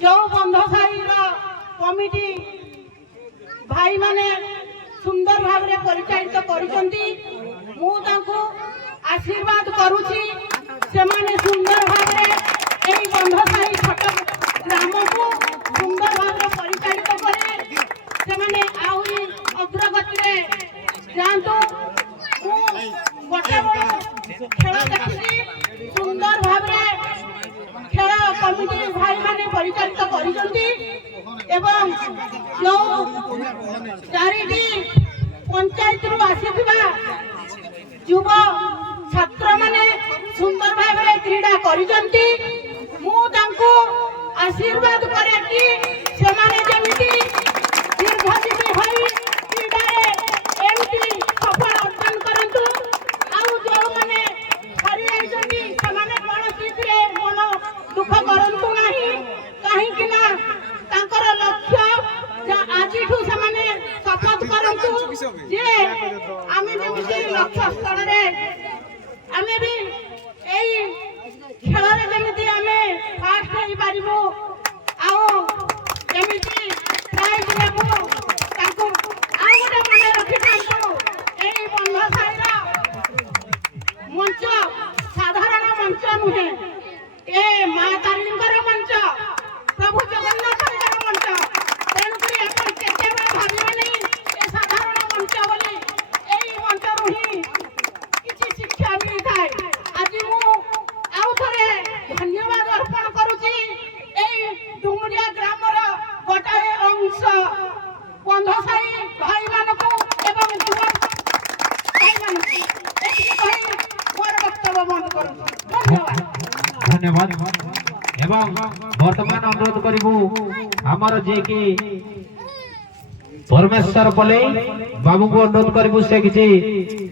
जो बंध साई कमिटी भाई माने सुंदर भाव में परिचालित कर आशीर्वाद करुची से माने सुंदर भाव में बंध साई छोट ग्राम को सुंदर भाव में परिचालित करे से माने आउरी अग्रगति जातु गोटे खेल देखी सुंदर भाव खेल कमिटी भाई माने परिचालित एवं जो चारिटी पंचायत रु आसीथिबा युव छात्र माने सुंदर भाव में क्रीड़ा करिसंती मु तांको आशीर्वाद करे कि से माने जेमिति दीर्घजीवी होई क्रीड़ा रे एमिति सफल अर्जन करंतु आउ जो माने हारि आइसंती से माने कोनोसी रे मन दुख करंतु नाही काहे कि ना तांकर लक्ष्य जा आजिठू से माने शपथ करंतु जे आमे जेमिति लक्ष्य स्थल रे आमे भी एई खेल रे जेमिति आमे फास्ट होई पारिबो आउ जेमिति प्राइज लेबो तांको आउ गोटे मने रखि तांको एई बंध साईरा मंच साधारण मंच नुहे ए मां तारिणीकर मंच प्रभु जगन्नाथकर मंच तेणुकरी आपण केतेबेले भाबिबे नहीं ए साधारण मंच बोली एई मंच रुही किछि शिक्षा मिली थाए आज मु आउ थरे धन्यवाद अर्पण करूची एई डुंगरिया ग्रामर गोटाए अंश बंध साई भाई मानको एवं युवक भाई मानको एई भाई मोर वक्तव्य बंद करू धन्यवाद एवं वर्तमान अनुरोध करिबु हमर जे कि परमेश्वर बोले बाबू को अनुरोध करिबु से किछि